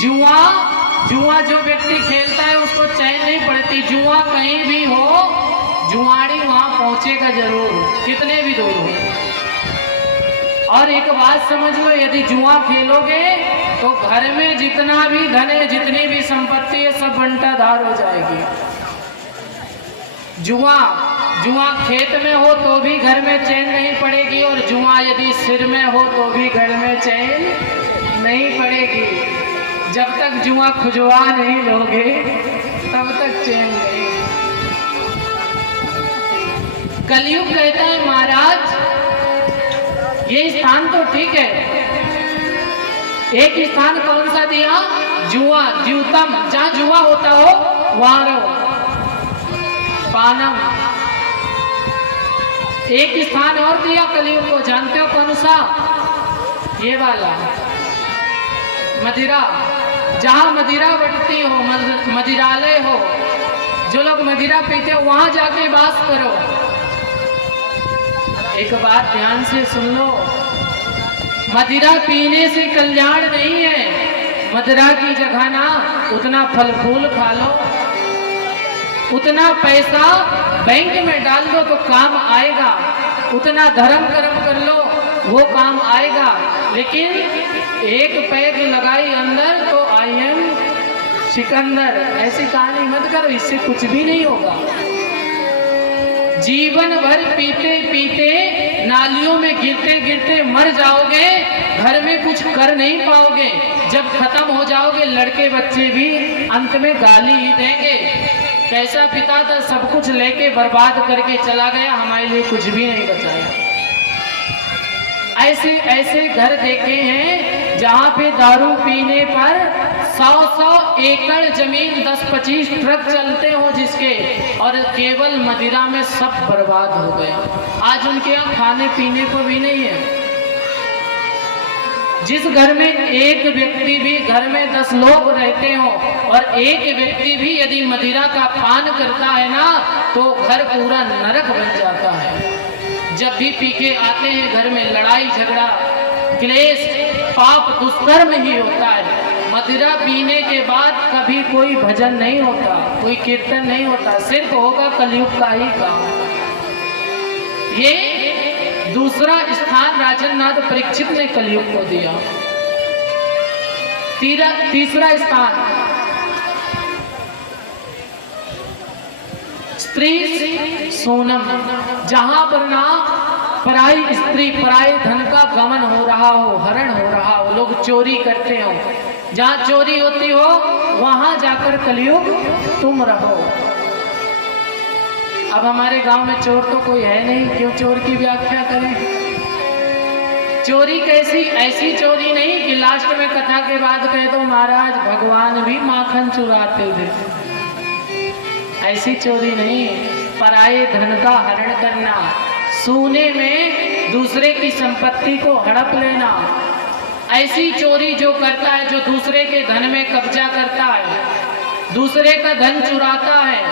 जुआ जुआ जो व्यक्ति खेलता है उसको चैन नहीं पड़ती। जुआ कहीं भी हो, जुआड़ी वहां पहुंचेगा जरूर, कितने भी दूर हो। और एक बात समझ लो, यदि जुआ खेलोगे तो घर में जितना भी धन है, जितनी भी संपत्ति है, सब बंटाधार हो जाएगी। जुआ जुआ खेत में हो तो भी घर में चैन नहीं पड़ेगी, और जुआ यदि सिर में हो तो भी घर में चैन नहीं पड़ेगी। जब तक जुआ खुजवा नहीं लोगे तब तक चैन नहीं। कलयुग कहता है महाराज ये स्थान तो ठीक है, एक स्थान कौन सा दिया? जुआ, द्यूतम, जहां जुआ होता हो वहां रहो। पानम, एक स्थान और दिया कलयुग को, जानते हो कौन सा? ये वाला मदिरा, जहां मदिरा बटती हो, मदिरालय हो, जो लोग मदिरा पीते हो वहां जाके वास करो। एक बात ध्यान से सुन लो, मदिरा पीने से कल्याण नहीं है। मदिरा की जगह ना उतना फल फूल खा लो, उतना पैसा बैंक में डाल दो तो काम आएगा, उतना धर्म कर्म कर लो वो काम आएगा। लेकिन एक पैग लगाई अंदर तो आई एम सिकंदर, ऐसी कहानी मत करो, इससे कुछ भी नहीं होगा। जीवन भर पीते पीते नालियों में गिरते गिरते मर जाओगे, घर में कुछ कर नहीं पाओगे। जब खत्म हो जाओगे लड़के बच्चे भी अंत में गाली ही देंगे, कैसा पिता था, सब कुछ लेके बर्बाद करके चला गया, हमारे लिए कुछ भी नहीं बचाया। ऐसे ऐसे घर देखे हैं जहां पे दारू पीने पर 100-100 एकड़ जमीन, 10-25 ट्रक चलते हो जिसके, और केवल मदिरा में सब बर्बाद हो गए। आज उनके यहाँ खाने पीने को भी नहीं है। जिस घर में एक व्यक्ति भी, घर में 10 लोग रहते हो और एक व्यक्ति भी यदि मदिरा का पान करता है ना, तो घर पूरा नरक बन जाता है। जब भी पी के आते हैं घर में लड़ाई झगड़ा, क्लेश, पाप, दुष्कर्म ही होता है। मदिरा पीने के बाद कभी कोई भजन नहीं होता, कोई कीर्तन नहीं होता, सिर्फ होगा कलयुग का ही काम। ये दूसरा स्थान राजननाथ परीक्षित ने कलयुग को दिया। तीसरा स्थान स्त्री सोनम, जहां पर ना पराई स्त्री, पराई धन का गमन हो रहा हो, हरण हो रहा हो, लोग चोरी करते हो, जहां चोरी होती हो वहां जाकर कलयुग तुम रहो। अब हमारे गांव में चोर तो कोई है नहीं, क्यों चोर की व्याख्या करें? चोरी कैसी? ऐसी चोरी नहीं कि लास्ट में कथा के बाद कह दो महाराज भगवान भी माखन चुराते थे, ऐसी चोरी नहीं। पराये धन का हरण करना, सोने में दूसरे की संपत्ति को हड़प लेना, ऐसी चोरी जो करता है, जो दूसरे के धन में कब्जा करता है, दूसरे का धन चुराता है,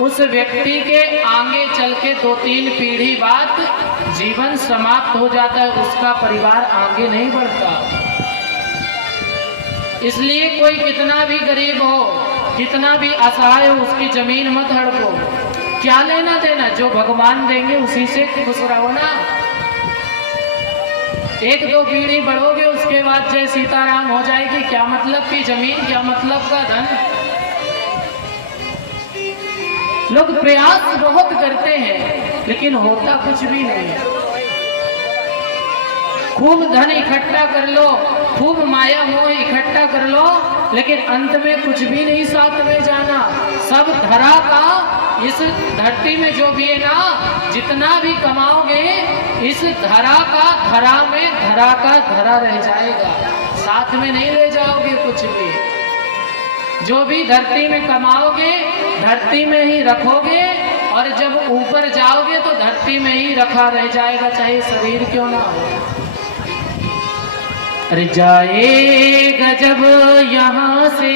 उस व्यक्ति के आगे चल के 2-3 पीढ़ी बाद जीवन समाप्त हो जाता है, उसका परिवार आगे नहीं बढ़ता। इसलिए कोई कितना भी गरीब हो, कितना भी असहाय हो, उसकी जमीन मत हड़पो। क्या लेना देना, जो भगवान देंगे उसी से खुश रहो ना। 1-2 पीढ़ी बढ़ोगे उसके बाद जय सीताराम हो जाएगी, क्या मतलब की जमीन, क्या मतलब का धन। लोग प्रयास बहुत करते हैं लेकिन होता कुछ भी नहीं है। खूब धन इकट्ठा कर लो, खूब माया मोह इकट्ठा कर लो, लेकिन अंत में कुछ भी नहीं साथ में जाना। सब धरा का, इस धरती में जो भी है ना, जितना भी कमाओगे इस धरा का, धरा में धरा का धरा रह जाएगा, साथ में नहीं ले जाओगे कुछ भी। जो भी धरती में कमाओगे धरती में ही रखोगे, और जब ऊपर जाओगे तो धरती में ही रखा रह जाएगा, चाहे शरीर क्यों ना हो। अरे जाएगा जब यहाँ से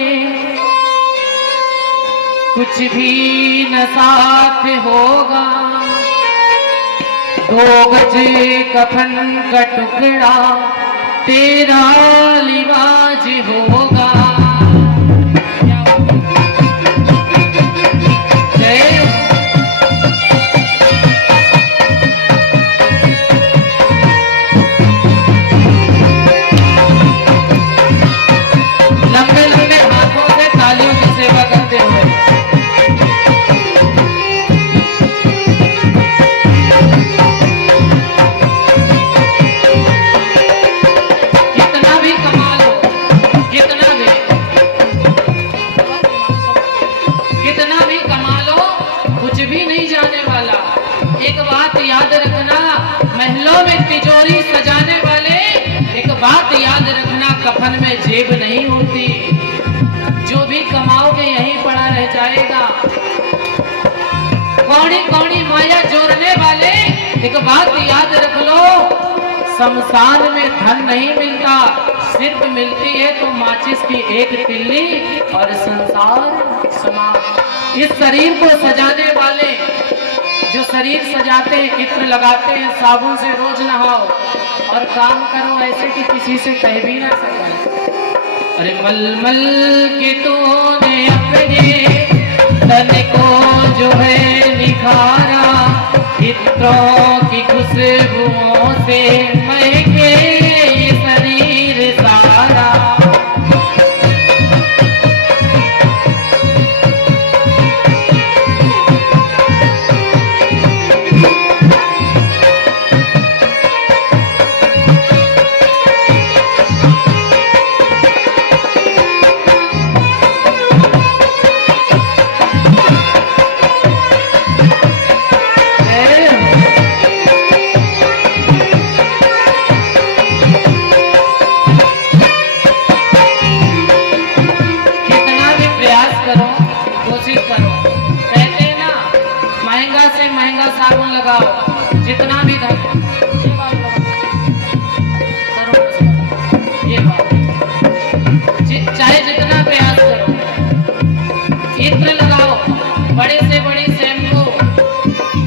कुछ भी न साथ होगा, 2 गज कफन का टुकड़ा तेरा लिबाज होगा। बिना कफन में जेब नहीं होती, जो भी कमाओगे यहीं पड़ा रह जाएगा। कौड़ी कौड़ी माया जोड़ने वाले एक बात याद रख लो, शमशान में धन नहीं मिलता, सिर्फ मिलती है तो माचिस की एक तिल्ली और संसार समाप्त। इस शरीर को सजाने वाले जो शरीर सजाते हैं, इत्र लगाते हैं, साबुन से रोज नहाओ और काम करो ऐसे कि किसी से कह भी ना सको। अरे मलमल के तूने अपने तन को जो है निखारा, इत्रों की खुशबुओं से महके ये शरीर सारा। साबुन लगाओ, जितना भी धन, ये बात चाहे जितना प्रयास करो, इत्र लगाओ, बड़े से बड़ी शैम्पू,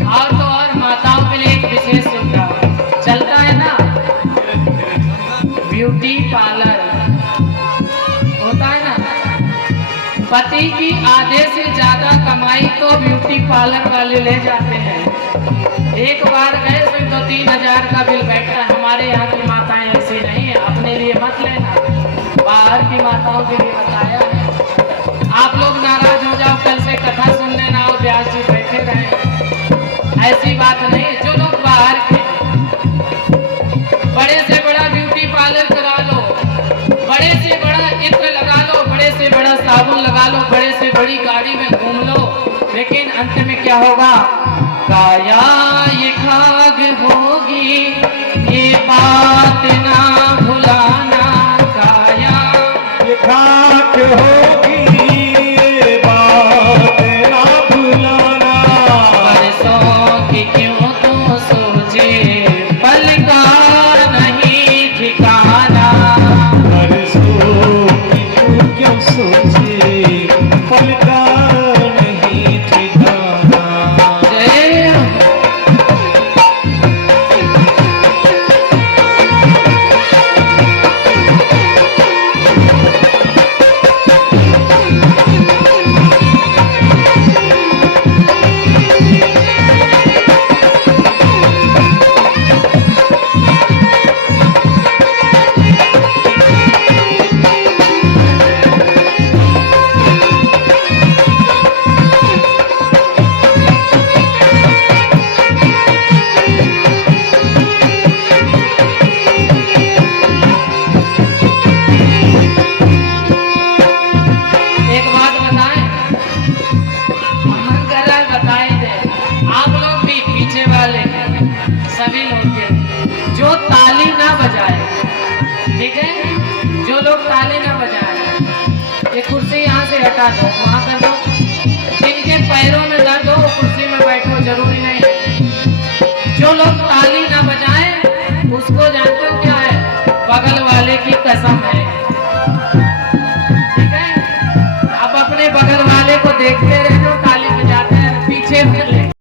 और तो और माताओं के लिए एक विशेष सुविधा चलता है ना, ब्यूटी पार्लर होता है ना। पति की आधे से ज्यादा कमाई तो ब्यूटी पार्लर वाले ले जाते हैं। एक बार गए सिर्फ 2-3 हजार का बिल बैठता। हमारे यहाँ की माताएं ऐसी नहीं है, अपने लिए मत लेना, बाहर की माताओं के लिए बताया है। आप लोग नाराज हो जाओ, कल से कथा सुन लेना और ब्याज जी बैठे रहे, ऐसी बात नहीं। जो लोग बाहर के, बड़े से बड़ा ब्यूटी पार्लर करा लो, बड़े से बड़ा इत्र लगा लो, बड़े से बड़ा साबुन लगा लो, बड़े से बड़ी गाड़ी में घूम लो, लेकिन अंत में क्या होगा? काया ये खाग होगी, ये बात ना भुलाना। काया ये खाग होगी, ये बात ना भुलाना। परसों की क्यों तू सोचे, पल का नहीं ठिकाना। परसों की तू क्यों सोचे, पल का नहीं ठिकाना। सभी लोग के जो ताली ना बजाए, ठीक है, जो लोग ताली ना बजाए, ये कुर्सी यहाँ से हटा दो, वहाँ कर दो। जिनके पैरों में दर्द हो वो कुर्सी में बैठो, जरूरी नहीं है। जो लोग ताली ना बजाए उसको जानते हो क्या है? बगल वाले की कसम है, ठीक है। आप अपने बगल वाले को देखते रहे,